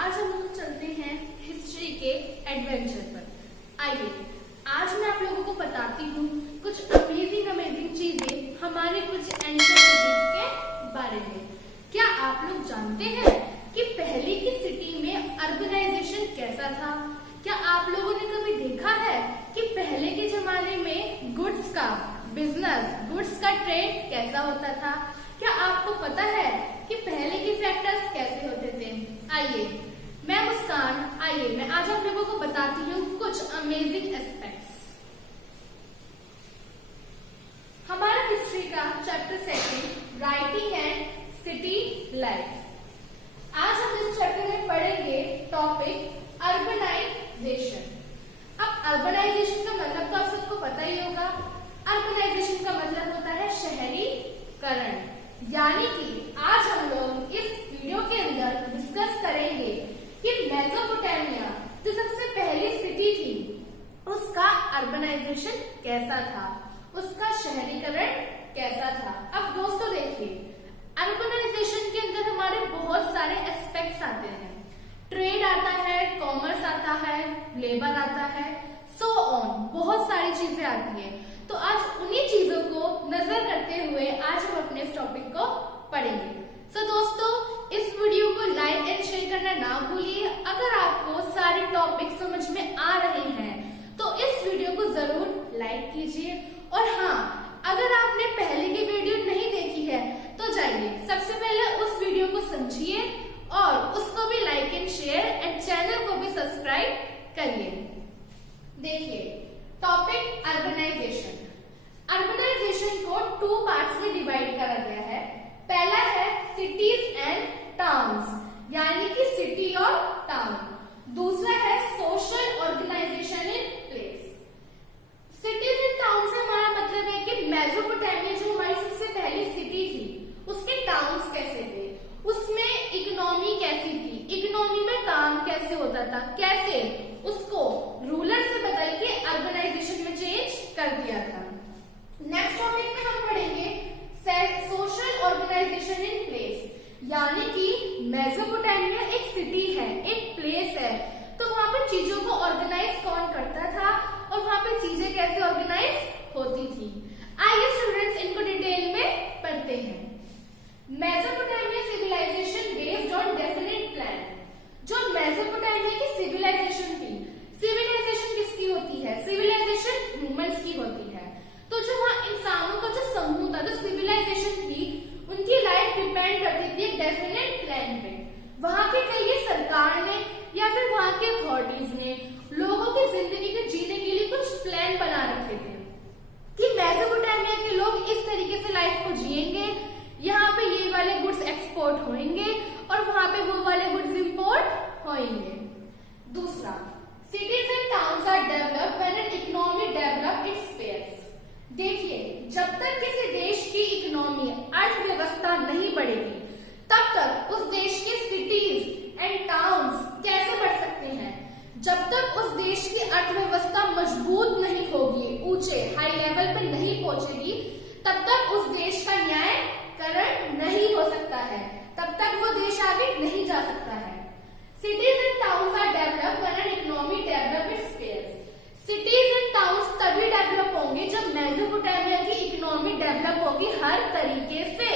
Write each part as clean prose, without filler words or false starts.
आज हम लोग चलते हैं हिस्ट्री के एडवेंचर पर। आइए आज मैं आप लोगों को बताती हूँ कुछ अमेजिंग चीजें हमारे कुछ एंशिएंट सिटीज के बारे में। क्या आप लोग जानते हैं कि पहले की सिटी में अर्बनाइजेशन कैसा था? क्या आप लोगों ने कभी देखा है कि पहले के जमाने में गुड्स का बिजनेस, गुड्स का ट्रेड कैसा होता था? क्या आपको पता है कि पहले के फैक्टर्स कैसे होते थे? आइए मैं मुस्कान, आइए मैं आज आप लोगों को बताती हूँ कुछ अमेजिंग एस्पेक्ट्स। हमारा हिस्ट्री का chapter 2 writing and city life. आज हम इस चैप्टर में पढ़ेंगे टॉपिक अर्बनाइजेशन। अब अर्बनाइजेशन का मतलब तो आप सबको पता ही होगा। अर्बनाइजेशन का मतलब होता है शहरीकरण। यानी कि आज हम लोग इस वीडियो के अंदर डिस्कस करेंगे कि मेसोपोटामिया जो सबसे पहली सिटी थी उसका अर्बनाइजेशन कैसा था, उसका शहरीकरण कैसा था। अब दोस्तों देखिए, अर्बनाइजेशन के अंदर हमारे बहुत सारे एस्पेक्ट्स आते हैं। ट्रेड आता है, कॉमर्स आता है, लेबर आता है, सो ऑन, बहुत सारी चीजें आती है। तो आज उन्हीं चीजों को नजर करते हुए आज हम अपने इस टॉपिक को पढ़ेंगे। सो दोस्तों, इस वीडियो को लाइक एंड शेयर करना ना भूलिए। अगर आपको सारे टॉपिक समझ में आ रहे हैं तो इस वीडियो को जरूर लाइक कीजिए। और हाँ, अगर आपने पहले की वीडियो नहीं देखी है तो जाइए सबसे पहले उस वीडियो को समझिए और उसको भी like and share and channel को भी सब्सक्राइब करिए। देखिए टॉपिक अर्बनाइजेशन। अर्बनाइजेशन को 2 पार्ट्स में डिवाइड करा गया है। पहला है सिटीज एंड टाउन्स, यानी कि सिटी और टाउन। दूसरा है social organisation in place. Cities and town से हमारा मतलब है कि मेसोपोटामिया जो हमारी सबसे पहली सिटी थी उसके टाउन्स कैसे थे, उसमें इकोनॉमी कैसी थी, इकोनॉमी में काम कैसे होता था, कैसे उसको रूलर से बदल के अर्बनाइजेशन में चेंज कर दिया था। नेक्स्ट टॉपिक में हम पढ़ेंगे सोशल ऑर्गेनाइजेशन इन प्लेस, यानी कि मेसोपोटामिया एक सिटी है, एक प्लेस है, तो वहां पे चीजों को ऑर्गेनाइज कौन करता था और वहां पे चीजें कैसे ऑर्गेनाइज होती थी। आइए स्टूडेंट्स इनको डिटेल में पढ़ते हैं। Mesopotamia civilisation based on definite plan. जो मेसोपोटामिया की सिविलाइजेशन थी, सिविलाइजेशन किसकी होती है? सिविलाइजेशन ह्यूमंस की होती है। तो जो वहाँ इंसानों का जो समूह था, जो सिविलाइजेशन थी, उनकी लाइफ डिपेंड करती थी एक डेफिनेट प्लान पे। वहां के कई सरकार ने या फिर वहां के अथॉरिटीज ने लोगों की जिंदगी को जीने के लिए कुछ प्लान बना रखे थे कि मेसोपोटामिया के लोग इस तरीके से लाइफ को जिएंगे, यहाँ पे ये वाले गुड्स एक्सपोर्ट होंगे और वहां पे वो वाले गुड्स इंपोर्ट होंगे। दूसरा, cities and towns are developed when an economy develop its pairs. देखिए, जब तक किसी देश की इकोनॉमी, अर्थव्यवस्था नहीं बढ़ेगी तब तक उस देश के सिटीज एंड टाउन्स कैसे बढ़ सकते हैं? जब तक उस देश की अर्थव्यवस्था मजबूत नहीं होगी, ऊंचे हाई लेवल पे नहीं पहुंचेगी, तब तक उस देश का न्यायकरण नहीं हो सकता है, तब तक वो देश आगे नहीं जा सकता है। Cities and towns are developed when an economy develop its pairs. Cities and towns तभी डेवलप होंगे जब मेसोपोटामिया की इकोनॉमी डेवलप होगी हर तरीके से।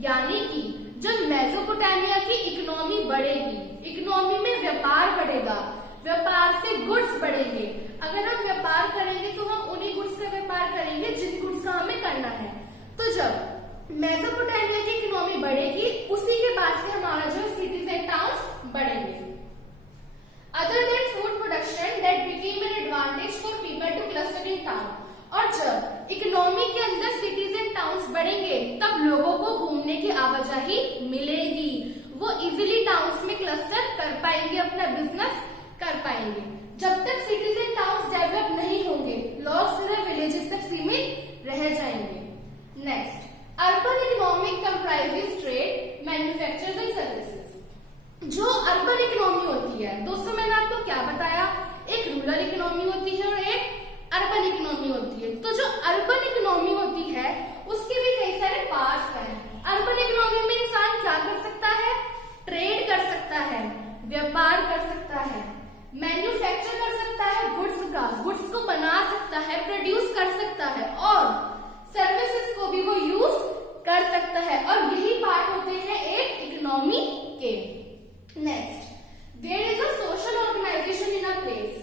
यानी कि जब मेसोपोटामिया की इकोनॉमी बढ़ेगी, इकोनॉमी में व्यापार बढ़ेगा, व्यापार से गुड्स बढ़ेंगे। अगर हम व्यापार करेंगे तो हम उन्हीं गुड्स का व्यापार करेंगे जिन गुड्स का हमें करना है। तो जब मेसोपोटामिया की इकोनॉमी बढ़ेगी, उसी के बाद से हमारा जो सिटीज एंड टाउन्स बढ़ेंगे। Other than food production, that became an advantage for people to cluster in town. और जब इकोनॉमी के अंदर सिटीज एंड टाउन्स बढ़ेंगे तब लोगों को घूमने की आवाजाही मिलेगी, वो इजीली टाउन्स में क्लस्टर कर पाएंगे, अपना बिजनेस कर पाएंगे। जब तक सिटीज एंड टाउन्स डेवलप नहीं होंगे, लोग सिर्फ विलेजेस तक सीमित रह जाएंगे। Next, urban economic comprises trade, manufacturing economy के। Next, there is a social organisation in a place,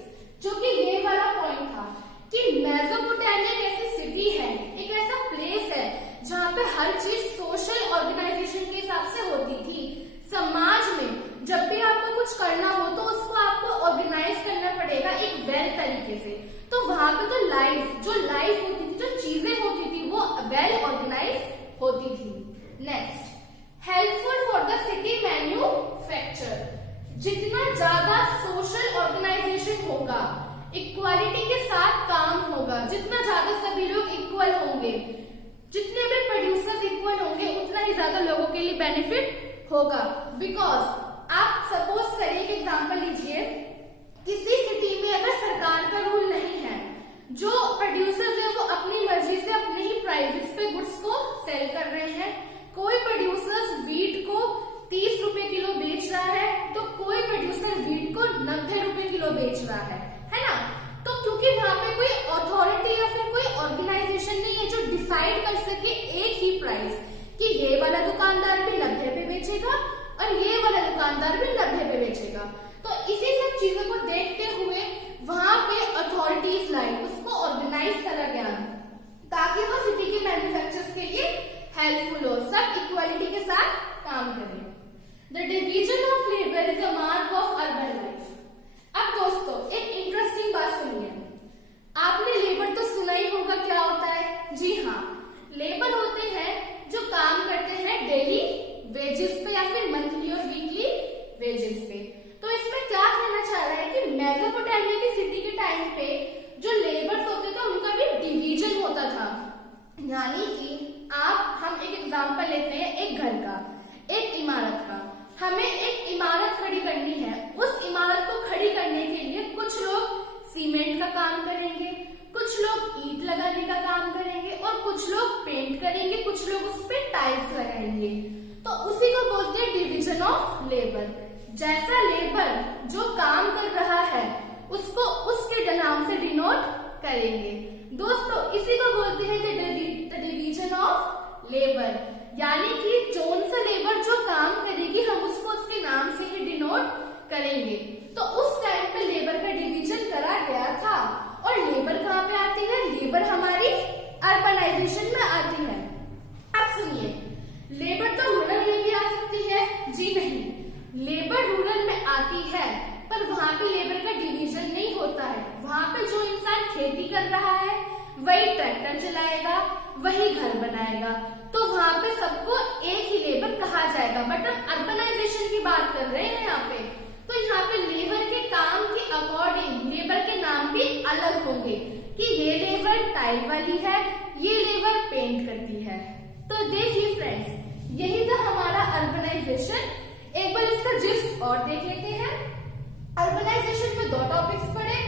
जो कि ये वाला पॉइंट था कि मेसोपोटामिया एक ऐसी सिटी है, एक ऐसा प्लेस है जहाँ पे हर चीज सोशल ऑर्गेनाइजेशन के हिसाब से होती थी। समाज में जब भी आपको कुछ करना हो तो उसको आपको ऑर्गेनाइज करना पड़ेगा एक वेल तरीके से। तो वहां पे तो लाइफ होती थी, जो चीजें होती थी वो वेल ऑर्गेनाइज होती थी। Next, helpful for the city manufacture, जितना ज्यादा सोशल ऑर्गेनाइजेशन होगा, इक्वालिटी के साथ काम होगा, जितना ज्यादा सभी लोग इक्वल होंगे, जितने भी प्रोड्यूसर्स इक्वल होंगे, उतना ही ज्यादा लोगों के लिए बेनिफिट होगा। बिकॉज आप सपोज करिए एक एग्जांपल लीजिए, किसी सिटी में अगर सरकार का रूल नहीं है, जो प्रोड्यूसर्स है वो अपनी मर्जी से अपने ही प्राइस पे गुड्स को सेल कर रहे हैं। कोई प्रोड्यूसर्स वीट को 30 रुपए किलो बेच रहा है तो कोई प्रोड्यूसर वीट को 90 रुपए किलो बेच रहा है ना। तो क्योंकि वहां पे कोई अथॉरिटी या फिर कोई ऑर्गेनाइजेशन नहीं है जो डिसाइड कर सके एक ही प्राइस कि ये वाला दुकानदार भी 90 पे बेचेगा और ये वाला दुकानदार भी 90 पे बेचेगा। तो इसी सब चीजों को देखते हुए वहां पे अथॉरिटीज लाई, उसको ऑर्गेनाइज करा गया ताकि वो सिटी के मैन्युफैक्चरर्स के लिए हेल्पफुल हो, सब इक्वालिटी के साथ काम करें। The division of labour is a mark of urban life. अब दोस्तों एक इंटरेस्टिंग बात सुनिए, आपने लेबर तो सुना ही होगा क्या होता है। जी हाँ, लेबर होते हैं जो काम करते हैं डेली वेजेस पे या फिर मंथली और वीकली वेजेस पे। तो इसमें क्या कहना चाह रहा है कि मेसोपोटामिया की सिटी के टाइम पे जो लेबर्स होते थे उनका भी डिवीजन होता था। यानी कि हम एक एग्जांपल लेते हैं एक घर का, एक इमारत का। हमें एक इमारत खड़ी करनी है, उस इमारत को खड़ी करने के लिए कुछ लोग सीमेंट का काम करेंगे, कुछ लोग ईंट लगाने का काम करेंगे और कुछ लोग पेंट करेंगे, कुछ लोग उस पे टाइल्स लगाएंगे। तो उसी को बोलते हैं डिवीजन ऑफ लेबर। जैसा लेबर जो काम कर रहा है उसको उसके नाम से डिनोट करेंगे। दोस्तों इसी को बोलते हैं द डिवीजन ऑफ लेबर, यानी कि कौन सा लेबर जो काम करेगी हम उसको उसके नाम से ही डिनोट करेंगे। तो उस टाइम पे लेबर का डिवीजन करा गया था। और लेबर कहाँ पे आती है? लेबर हमारी अर्बनाइजेशन में आती है। अब सुनिए, लेबर तो रूरल में भी आ सकती है। जी नहीं, लेबर रूरल में आती है पर वहां पे लेबर का डिवीजन नहीं होता है। वहां पे जो इंसान खेती कर रहा है वही ट्रैक्टर चलाएगा, वही घर बनाएगा, तो वहां पे सबको एक ही लेबर कहा जाएगा। बट हम अर्बनाइजेशन की बात कर रहे हैं यहाँ पे, तो यहाँ पे लेबर के काम के अकॉर्डिंग लेबर के नाम भी अलग होंगे कि ये लेबर टाइल वाली है, ये लेबर पेंट करती है। तो देखिए फ्रेंड्स, यही था हमारा अर्बनाइजेशन। एक बार इसका जिस्ट और देख लेते हैं। अर्बनाइजेशन में 2 टॉपिक्स पढ़े,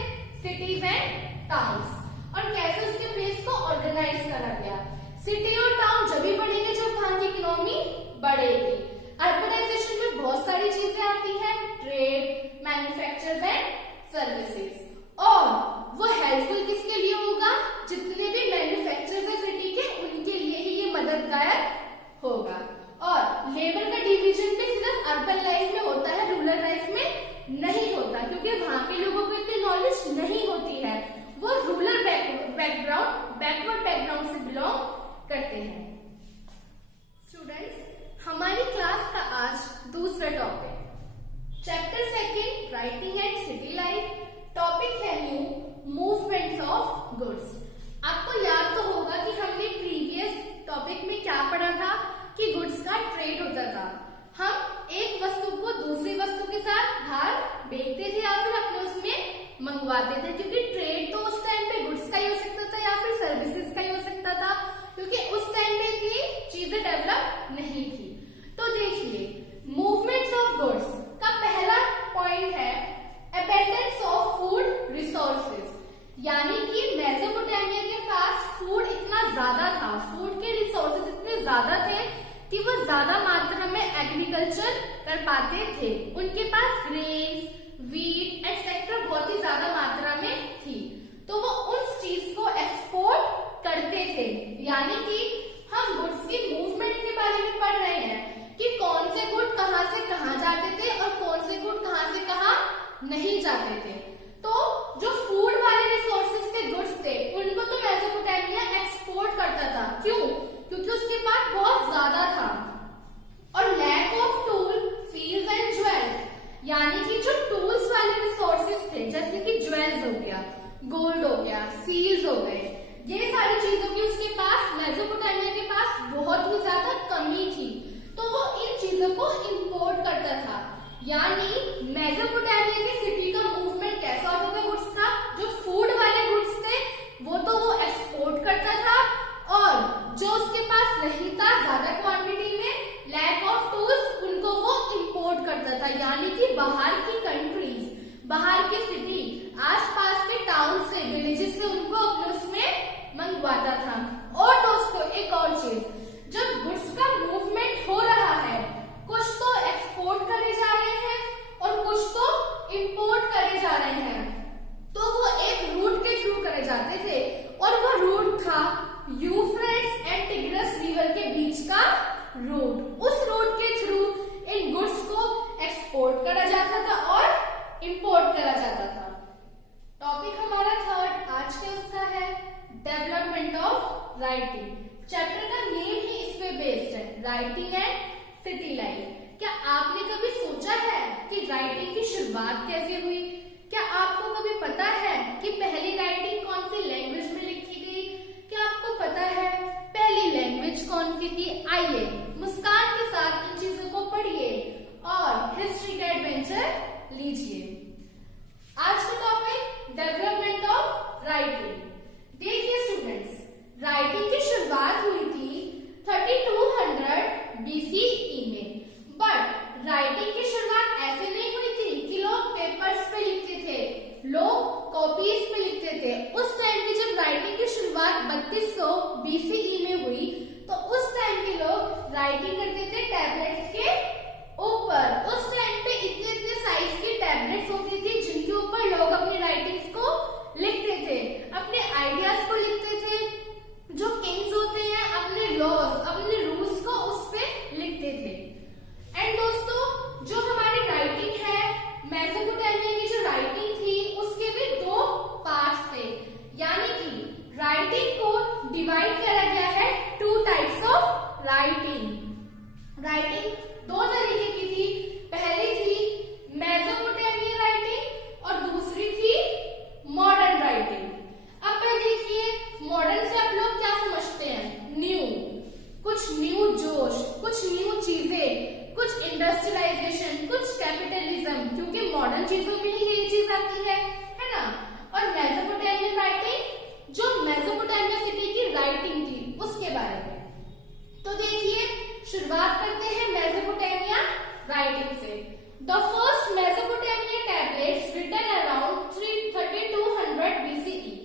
सिटीज एंड टाउन्स, और कैसे उसके प्लेस को ऑर्गेनाइज करा गया। सिटी और टाउन जब भी बढ़ेंगे जब वहां की इकोनॉमी बढ़ेगी। अर्बनाइजेशन में बहुत सारी चीजें आती हैं, ट्रेड, मैन्युफैक्चरर्स एंड सर्विसेज, और वो हेल्पफुल किसके लिए होगा? जितने भी मैन्युफैक्चरर्स है सिटी के उनके लिए ही ये मददगार होगा। और लेबर का डिवीजन भी सिर्फ अर्बन लाइफ में होता है, रूरल लाइफ में नहीं होता, क्योंकि वहां के लोगों को इतनी नॉलेज नहीं होती है, वो रूरल बैकवर्ड बैकग्राउंड से बिलोंग करते हैं। स्टूडेंट्स, हमारी क्लास का आज दूसरा topic, chapter 2 writing and city life. Topic है न्यू मूवमेंट्स ऑफ गुड्स। आपको याद तो होगा कि हमने प्रीवियस टॉपिक में क्या पढ़ा था कि गुड्स का ट्रेड होता था। हम एक वस्तु को दूसरी वस्तु के साथ बाहर बेचते थे या फिर अपने उसमें मंगवाते थे, क्योंकि ट्रेड तो उस टाइम पे गुड्स का ही हो सकता था या फिर सर्विसेज का ही हो सकता था, क्योंकि उस टाइम पे इतनी चीजें डेवलप नहीं थी। तो देखिए, मूवमेंट्स ऑफ गुड्स का पहला पॉइंट है अबंडेंस ऑफ फूड रिसोर्सेज, यानी कि मेसोपोटामिया के पास फूड इतना ज्यादा था, फूड के रिसोर्सेज इतने ज्यादा थे कि वो ज्यादा मात्रा में एग्रीकल्चर कर पाते थे। उनके पास ग्रेन्स, वीट एक्सेट्रा बहुत ही ज्यादा मात्रा में थी, तो वो उस चीज को एक्सपोर्ट करते थे। यानी कि हम गुड्स की मूवमेंट के बारे में पढ़ रहे हैं कि कौन से गुड कहाँ यानी मेसोपोटामिया की सिटी का मूवमेंट कैसा होता था गुड्स का, जो फूड वाले गुड्स थे वो तो वो एक्सपोर्ट करता था, और जो उसके पास नहीं था ज्यादा क्वांटिटी में, लैक ऑफ टूल्स, उनको वो इंपोर्ट करता था। यानी कि बाहर की कंट्रीज, बाहर की सिटी, आसपास के टाउन से, विलेजेस से उनको अपने उसमें मंगवाता था। और दोस्तों एक और चीज, जब गुड्स का मूवमेंट हो रहा है, कुछ तो एक्सपोर्ट करे जा रहे हैं और कुछ तो इंपोर्ट करे जा रहे हैं, तो वो एक रूट के थ्रू करे जाते थे, और वो रूट था यूफ्रेट्स एंड टिग्रिस रिवर के बीच का रूट। उस रूट के थ्रू इन गुड्स को एक्सपोर्ट करा जाता था और इंपोर्ट करा जाता था। टॉपिक हमारा थर्ड आज के उसका है डेवलपमेंट ऑफ राइटिंग। चैप्टर का नेम ही इस पे बेस्ड है, राइटिंग एंड सिटी लाइफ। क्या आपने कभी सोचा है कि राइटिंग की शुरुआत कैसे हुई? क्या आपको कभी पता है कि पहली राइटिंग कौन सी लैंग्वेज में लिखी गई? क्या आपको पता है पहली लैंग्वेज कौन सी थी? आइए मुस्कान के साथ इन चीजों को पढ़िए और हिस्ट्री का एडवेंचर लीजिए। आज का टॉपिक डेवलपमेंट ऑफ राइटिंग। देखिए स्टूडेंट्स, राइटिंग की शुरुआत हुई थी 3200 BCE में, बट राइटिंग की शुरुआत ऐसे नहीं हुई थी कि लोग पेपर्स पे लिखते थे, लोग कॉपीज पे लिखते थे। उस टाइम की जब राइटिंग की शुरुआत 3200 BCE में हुई, तो उस टाइम के लोग राइटिंग करते थे टैबलेट्स के ऊपर। उस टाइम पे इतने इतने साइज की टैबलेट्स होती थी जिनके ऊपर लोग अपनी राइटिंग्स को लिखते थे, अपने आइडियाज को लिखते थे। जो किंग्स होते हैं अपने लॉज, अपने रूल्स को उस पे लिखते थे। एंड दोस्तों जो हमारी राइटिंग है, मेसोपोटामिया की जो राइटिंग थी उसके भी दो पार्ट्स थे, यानी कि राइटिंग को डिवाइड करा गया है two types of writing. Writing दो तरीके की थी, पहली थी मेसोपोटामियन राइटिंग और दूसरी थी मॉडर्न राइटिंग। अब पहले देखिए मॉडर्न से आप लोग क्या समझते हैं? न्यू, कुछ न्यू जोश, कुछ न्यू चीजें, कुछ इंडस्ट्रियलाइजेशन, कुछ कैपिटलिज्म, क्योंकि मॉडर्न चीजों में ही यही चीज आती है ना। और मेसोपोटामियन राइटिंग, जो मेसोपोटामिया सिटी की राइटिंग थी उसके बारे में। तो देखिए शुरुआत करते हैं मेसोपोटामिया राइटिंग से। The first Mesopotamia tablets written around 3200 BCE।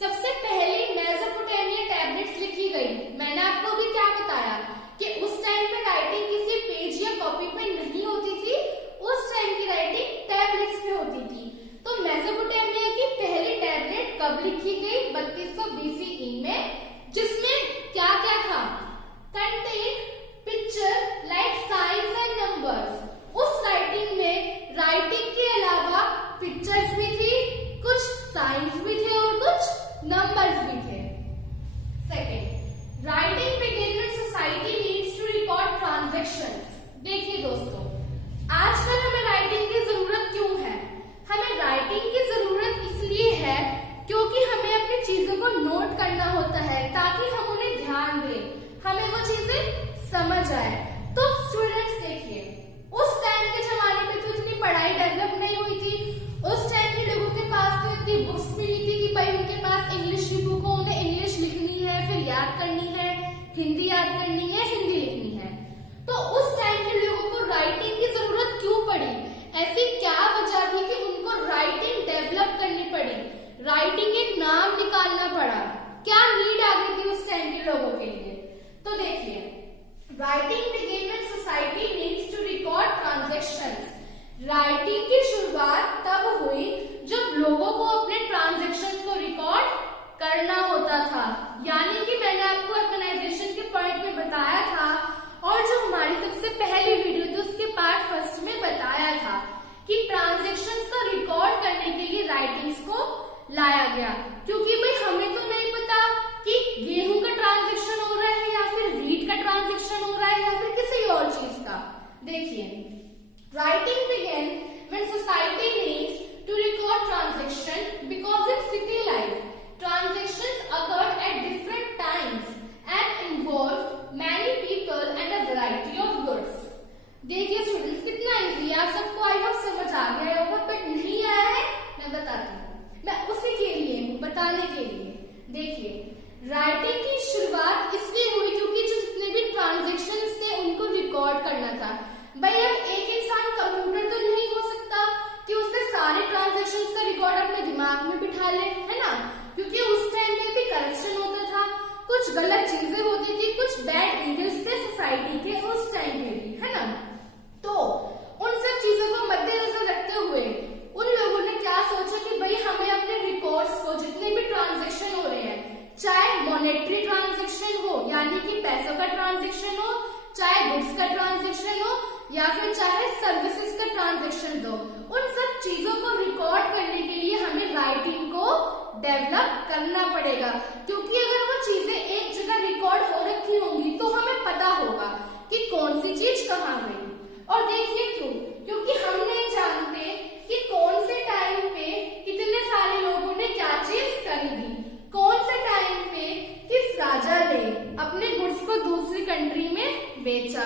सबसे पहली मेसोपोटामिया टैबलेट्स लिखी गई। मैंने आपको भी क्या बताया कि उस टाइम पे राइटिंग किसी पेज या कॉपी पे नहीं होती थी, उस टाइम की राइटिंग टैबलेट्स पे होती थी। तो मेसोपोटामिया की पहली टैबलेट कब लिखी गई? 3200 BCE में, जिसमें क्या क्या था? Contain picture like science and numbers. उस राइटिंग में राइटिंग के अलावा पिक्चर्स भी थी, कुछ साइंस भी थे और कुछ नंबर्स भी थे। Second, writing begin when society needs to record transactions. देखिए दोस्तों, आजकल हमें राइटिंग की जरूरत क्यों है? हमें राइटिंग की जरूरत इसलिए है क्योंकि हमें अपनी चीजों को नोट करना होता है ताकि हम उन्हें ध्यान दें, हमें वो चीजें समझ आए। तो स्टूडेंट्स देखिए, उस टाइम के जमाने में तो इतनी पढ़ाई डेवलप नहीं हुई थी। उस टाइम के लोगों के पास तो इतनी बुक्स भी नहीं थी कि भाई उनके पास इंग्लिश की बुक हो, उन्हें इंग्लिश लिखनी है, फिर याद करनी है, हिंदी याद करनी है, हिंदी लिखनी है। तो उस टाइम के लोगों को राइटिंग की जरूरत क्यों पड़ी? ऐसी क्या वजह थी कि उनको राइटिंग डेवलप करनी पड़ी, राइटिंग एक नाम निकालना पड़ा? क्या नीड आ गई थी उस टाइम के लोगों के लिए? तो देखिए, writing begin when society needs to record transactions. Writing की शुरुआत तब हुई जब लोगों को अपने ट्रांजैक्शंस को रिकॉर्ड करना होता था। यानी कि मैंने आपको ऑर्गेनाइजेशन के पॉइंट में बताया था, और जो हमारी सबसे पहली वीडियो थी उसके पार्ट फर्स्ट में बताया था कि ट्रांजैक्शंस को रिकॉर्ड करने के लिए राइटिंग्स को लाया गया। क्योंकि भाई हमें तो नहीं पता कि गेहूं का ट्रांजैक्शन हो रहा है या फिर वीट का ट्रांजैक्शन हो रहा है या फिर किसी और चीज का। देखिए, writing began when society needs to record transaction because in city life transactions occurred at different times and involve many people and a variety of goods. देखिए स्टूडेंट्स, कितना इजी है, आप सबको आई देखिए, राइटिंग की शुरुआत इसलिए हुई क्योंकि जो जितने भी ट्रांजेक्शन्स थे उनको रिकॉर्ड करना था। भाई अब एक इंसान कंप्यूटर तो नहीं हो सकता कि उससे सारे ट्रांजेक्शन्स का रिकॉर्ड अपने दिमाग में बिठा ले, है ना, क्योंकि उस टाइम पे भी करप्शन होता था, कुछ गलत चीजें होती थी, कुछ बैड इवेंट्स थे सोसाइटी के उस टाइम पे भी, है ना। तो उन सब चीजों को मद्देनजर रखते हुए उन लोगों ने क्या सोचा कि भाई हमें अपने रिकॉर्ड्स को, जितने भी ट्रांजेक्शन हो रहे हैं, चाहे मॉनेटरी ट्रांजेक्शन हो यानी कि पैसों का ट्रांजेक्शन हो, चाहे गुड्स का ट्रांजेक्शन हो, या फिर चाहे सर्विसेज का ट्रांजेक्शन हो, उन सब चीजों को रिकॉर्ड करने के लिए हमें राइटिंग को डेवलप करना पड़ेगा, क्योंकि अगर वो चीजें एक जगह रिकॉर्ड हो रखी होंगी तो हमें पता होगा कि कौन सी चीज कहाँ गई। और देखिए क्यों, क्योंकि हम नहीं जानते कि कौन से टाइम पे कितने सारे लोगों ने क्या चीज खरीदी, कौन से टाइम पे किस राजा ने अपने गुड्स को दूसरी कंट्री में बेचा,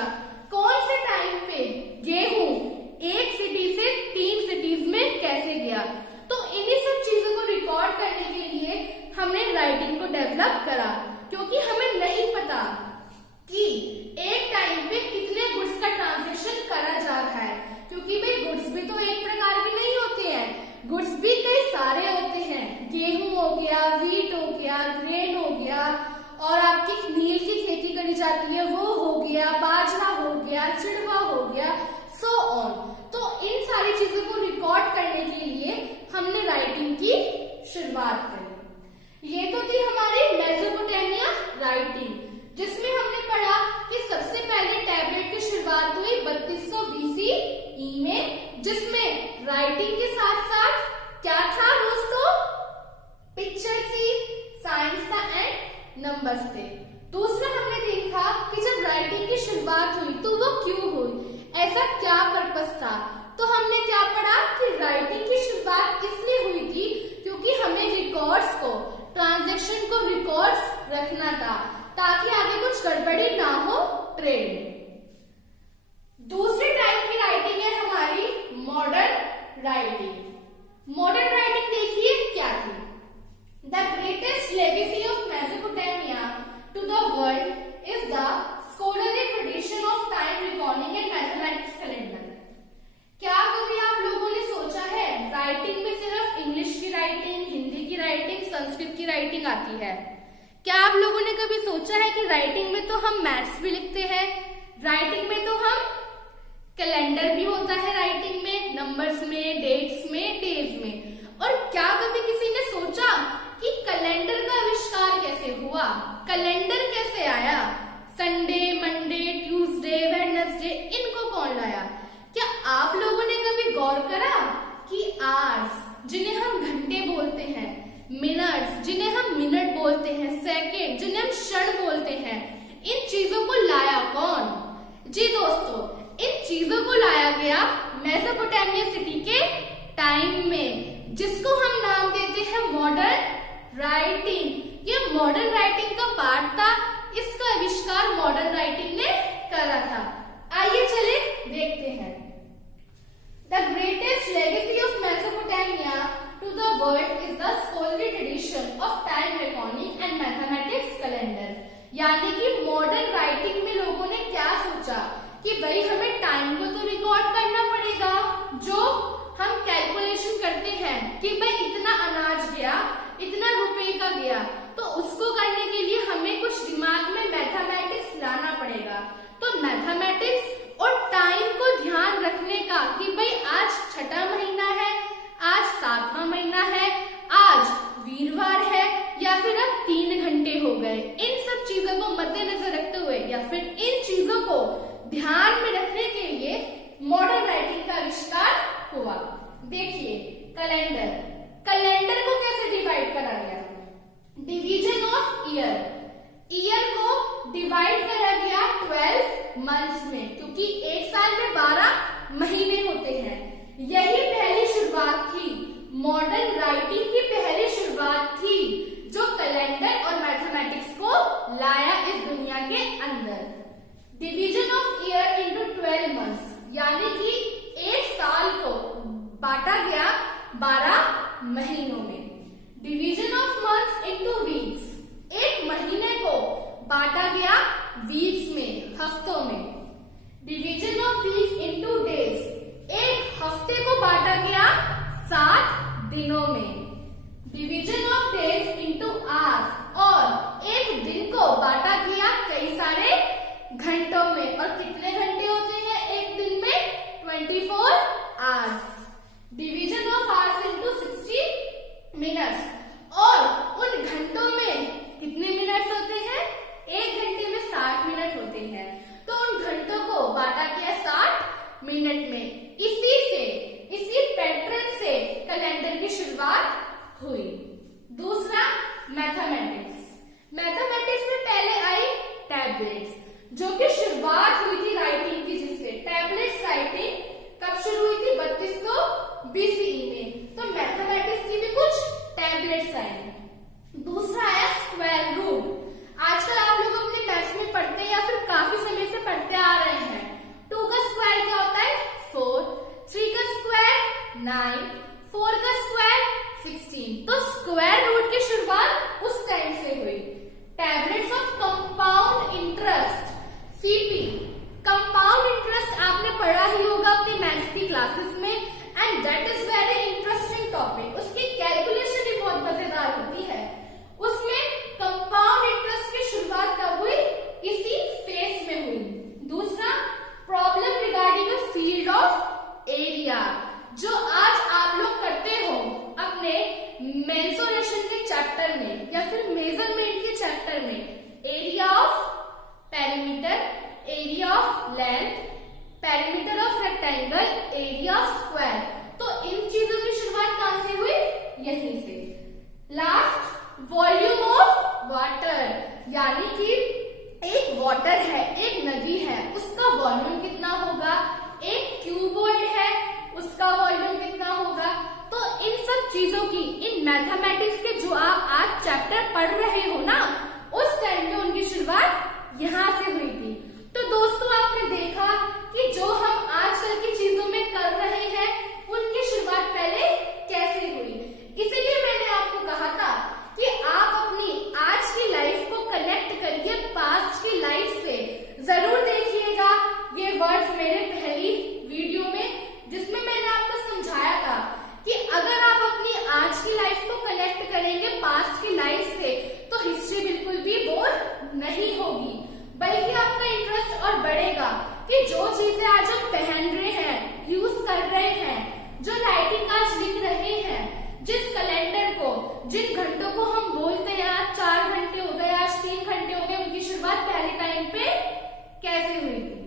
कौन से टाइम पे गेहूं एक सिटी से 3 सिटीज में कैसे गया। तो इन्हीं सब चीजों को रिकॉर्ड करने के लिए हमने राइटिंग को डेवलप करा, क्योंकि हमें नहीं पता कि एक टाइम पे कितने गुड्स का ट्रांजेक्शन करा जा रहा है, क्योंकि भाई गुड्स भी तो एक प्रकार के नहीं होते हैं, गुड्स भी कई सारे होते हैं। गेहूं हो गया, वीट हो गया, ग्रेन हो गया, और आपकी नील की खेती करी जाती है वो हो गया, बाजरा हो गया, चिड़वा हो गया, सो ऑन। तो इन सारी चीजों को रिकॉर्ड करने के लिए हमने राइटिंग की शुरुआत करी। ये तो थी हमारी मेसोपोटामिया राइटिंग, जिसमें हमने पढ़ा कि सबसे पहले टैबलेट की शुरुआत हुई 3200 BCE में, जिसमें राइटिंग के साथ साथ क्या था दोस्तों, पिक्चर थी, साइंस था एंड नंबर्स थे। दूसरा हमने देखा कि जब राइटिंग की शुरुआत हुई तो वो क्यों हुई, ऐसा क्या पर्पस था। तो हमने क्या पढ़ा कि राइटिंग की शुरुआत इसलिए हुई थी क्योंकि हमें रिकॉर्ड्स को, ट्रांजेक्शन को रिकॉर्ड्स रखना था, ताकि आगे कुछ गड़बड़ी ना हो ट्रेड में। दूसरी टाइप की राइटिंग है हमारी मॉडर्न राइटिंग। मॉडर्न राइटिंग देखिए क्या थी। The greatest legacy of Mesopotamia to the world is the scholarly tradition of time recording and mathematics calendar. क्या कभी आप लोगों ने सोचा है राइटिंग में सिर्फ इंग्लिश की राइटिंग, हिंदी की राइटिंग, संस्कृत की राइटिंग आती है? क्या आप लोगों ने कभी सोचा है कि राइटिंग में तो हम मैथ्स भी लिखते हैं, राइटिंग में तो हम कैलेंडर भी होता है, राइटिंग में नंबर्स में, डेट्स में, डेज में। और क्या कभी किसी ने सोचा कि कैलेंडर का आविष्कार कैसे हुआ, कैलेंडर कैसे आया, संडे, मंडे, ट्यूसडे, वेडनेसडे, इनको कौन लाया? क्या आप लोगों ने कभी गौर करा कि आवर्स, जिन्हें हम घंटे बोलते हैं, मिनट्स, जिन्हें हम मिनट बोलते हैं, सेकंड, जिन्हें हम क्षण बोलते हैं, इन चीजों को लाया कौन? जी दोस्तों, इन चीजों को लाया गया मेसोपोटामिया सिटी के टाइम में, जिसको हम नाम देते हैं मॉडर्न राइटिंग। ये मॉडर्न राइटिंग का पार्ट था, इसका आविष्कार मॉडर्न राइटिंग ने करा था। आइए चले देखते हैं। The greatest legacy of Mesopotamia to the world is the scholarly tradition of time reckoning and mathematics calendar। यानी कि मॉडर्न राइटिंग में लोगों ने क्या सोचा कि भाई हमें टाइम को तो रिकॉर्ड करना पड़ेगा, जो हम कैलकुलेशन करते हैं कि भाई इतना अनाज गया, इतना रुपए का गया, तो उसको करने के लिए हमें कुछ दिमाग में मैथमेटिक्स लाना पड़ेगा। तो मैथमेटिक्स और टाइम को ध्यान रखने का कि भाई आज छठा महीना है, आज 7वां महीना है, आज वीरवार है, या फिर अब 3 घंटे हो गए, इन सब चीजों को मद्देनजर रखते हुए या फिर इन चीजों को ध्यान में रखने के लिए मॉडर्न राइटिंग का आविष्कार हुआ। देखिए कैलेंडर, कैलेंडर को कैसे डिवाइड करा गया? डिवीजन ऑफ ईयर, ईयर को डिवाइड करा गया 12 मंथ्स में, क्योंकि एक साल में 12 महीने होते हैं। यही पहली शुरुआत थी, मॉडर्न राइटिंग की पहली शुरुआत थी, जो कैलेंडर और मैथमेटिक्स को लाया इस दुनिया के अंदर। Division of year into 12 months, यानी कि एक साल को बांटा गया 12 महीनों में। Division of months into weeks, एक महीने को बांटा गया वीक्स में, हफ्तों में। Division of weeks into days, एक हफ्ते को बांटा गया 7 दिनों में। Division of days into hours, और एक दिन को बांटा गया कई सारे घंटों में। और कितने घंटे होते हैं एक दिन में? 24 hours. Division of hours into 60 minutes, और उन घंटों में कितने मिनट्स होते हैं? एक घंटे में 60 मिनट होते हैं, तो उन घंटों को बांटा गया 60 मिनट में। इसी पैटर्न से कैलेंडर की शुरुआत हुई। दूसरा, मैथमेटिक्स। मैथमेटिक्स में पहले आई टैबलेट्स, जो कि शुरुआत हुई थी राइटिंग की, जिससे टैबलेट्स राइटिंग कब शुरू हुई थी? 3200 BCE में। तो मैथमेटिक्स की भी कुछ टैबलेट्स आई। दूसरा आया स्क्वायर रूट। आजकल आप लोग अपने मैथ्स में पढ़ते हैं या फिर काफी समय से पढ़ते आ रहे हैं। 2 का स्क्वायर क्या होता है? 4, 3 का स्क्वायर 9, 4 का स्क्वायर 16। तो स्क्वायर रूट की शुरुआत उस टाइम से हुई। Tablets of compound interest, CP। Compound interest आपने पढ़ा ही होगा अपनी मैथ्स की क्लासेस में, and that is very interesting topic. उसकी कैलकुलेशन भी बहुत मजेदार होती है। उसमें कंपाउंड इंटरेस्ट की शुरुआत कब हुई? इसी फेज में हुई। दूसरा, problem regarding the field of area, जो आज आप लोग करते हो अपने मेंसुरेशन के चैप्टर में या फिर मेजरमेंट के चैप्टर में। Area of perimeter, area of length, perimeter of rectangle, area of square. तो इन चीजों की शुरुआत कहां से हुई? यहीं से। लास्ट, वॉल्यूम ऑफ वाटर, यानी कि एक वाटर है, एक नदी है, उसका वॉल्यूम कितना होगा? एक क्यूबॉइड है, उसका वॉल्यूम कितना होगा? तो इन सब चीजों की, इन मैथमेटिक्स के जो आप आज चैप्टर पढ़ रहे हो ना, उस टाइम में उनकी शुरुआत यहां से हुई थी। तो दोस्तों, आपने देखा कि जो हम आजकल की चीजों में कर रहे हैं, उनकी शुरुआत पहले कैसे हुई। इसीलिए मैंने आपको कहा था कि आप अपनी आज की लाइफ को कनेक्ट करिए पास्ट की लाइफ से। जरूर देखिएगा ये वर्ड्स मेरे पहली वीडियो में, जिसमें मैंने आपको समझाया था कि अगर आप अपनी आज की लाइफ को कनेक्ट करेंगे पास्ट की लाइफ से, तो हिस्ट्री बिल्कुल भी बोर नहीं होगी, बल्कि आपका इंटरेस्ट और बढ़ेगा कि जो चीजें आज हम पहन रहे हैं, यूज कर रहे हैं, जो राइटिंग आज लिख रहे हैं, जिस कैलेंडर को, जिन घंटों को हम बोलते हैं आज 4 घंटे हो गए, आज 3 घंटे हो गए, उनकी शुरुआत पहले टाइम पे कैसे हुई थी।